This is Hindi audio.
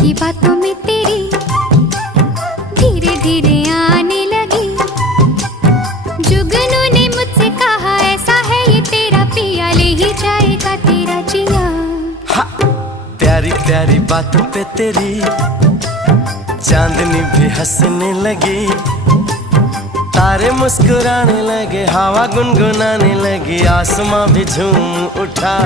की बातों में तेरी धीरे धीरे आने लगी। जुगनू ने मुझसे कहा ऐसा है ये तेरा पिया, ले ही जाएगा तेरा जिया। प्यारी प्यारी बातों पे तेरी चांदनी भी हंसने लगी, तारे मुस्कुराने लगे, हवा गुनगुनाने लगी, आसमां भी झूम उठा।